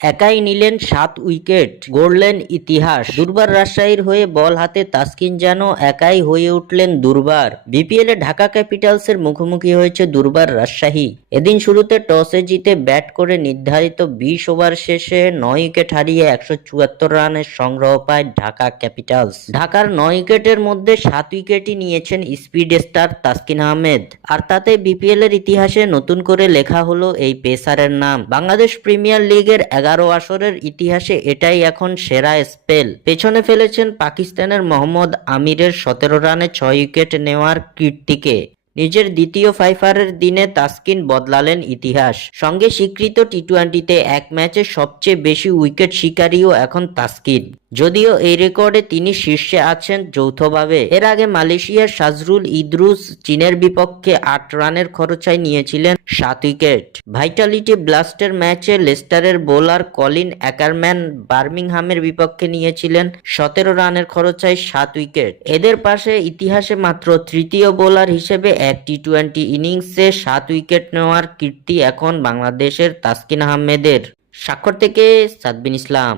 একাই নিলেন 7 উইকেট, গড়লেন ইতিহাস। দুর্বার রাজশাহীর হয়ে বল হাতে তাসকিন যেন একাই হয়ে উঠলেন দুর্বার। বিপিএলে ঢাকা ক্যাপিটালসের মুখোমুখি হয়েছে দুর্বার রাজশাহী। এদিন শুরুতে টসে জিতে ব্যাট করে নির্ধারিত 20 ওভার শেষে 9 উইকেট হারিয়ে 174 রানের সংগ্রহ পায় ঢাকা ক্যাপিটালস। ঢাকার 9 উইকেটের মধ্যে 7 উইকেটই নিয়েছেন স্পিড স্টার তাসকিন আহমেদ। আর তাতে বিপিএল এর ইতিহাসে নতুন করে লেখা হলো এই পেসারের নাম। বাংলাদেশ প্রিমিয়ার লিগের 11 আসরের ইতিহাসে এটাই এখন সেরা স্পেল। পেছনে ফেলেছেন পাকিস্তানের মোহাম্মদ আমিরের 17 রানে 6 উইকেট নেওয়ার কীর্তিকে। নিজের দ্বিতীয় ফাইফারের দিনে তাসকিন বদলালেন ইতিহাস। সঙ্গে স্বীকৃত টি-20তে এক ম্যাচে সবচেয়ে বেশি উইকেট শিকারীও এখন তাসকিন। যদিও এই রেকর্ডে তিনি শীর্ষে আছেন যৌথভাবে। এর আগে মালয়েশিয়ার সাজরুল ইদ্রুস চীনের বিপক্ষে 8 রানের খরচায় নিয়েছিলেন 7 উইকেট। ভাইটালিটি ব্লাস্টের ম্যাচে লেস্টারের বোলার কলিন অ্যাকারম্যান বার্মিংহামের বিপক্ষে নিয়েছিলেন 17 রানের খরচায় 7 উইকেট। এদের পাশে ইতিহাসে মাত্র তৃতীয় বোলার হিসেবে এক টি-20 ইনিংসে 7 উইকেট নেওয়ার কীর্তি এখন বাংলাদেশের তাসকিন আহমেদের। স্বাক্ষর থেকে সাদবিন ইসলাম।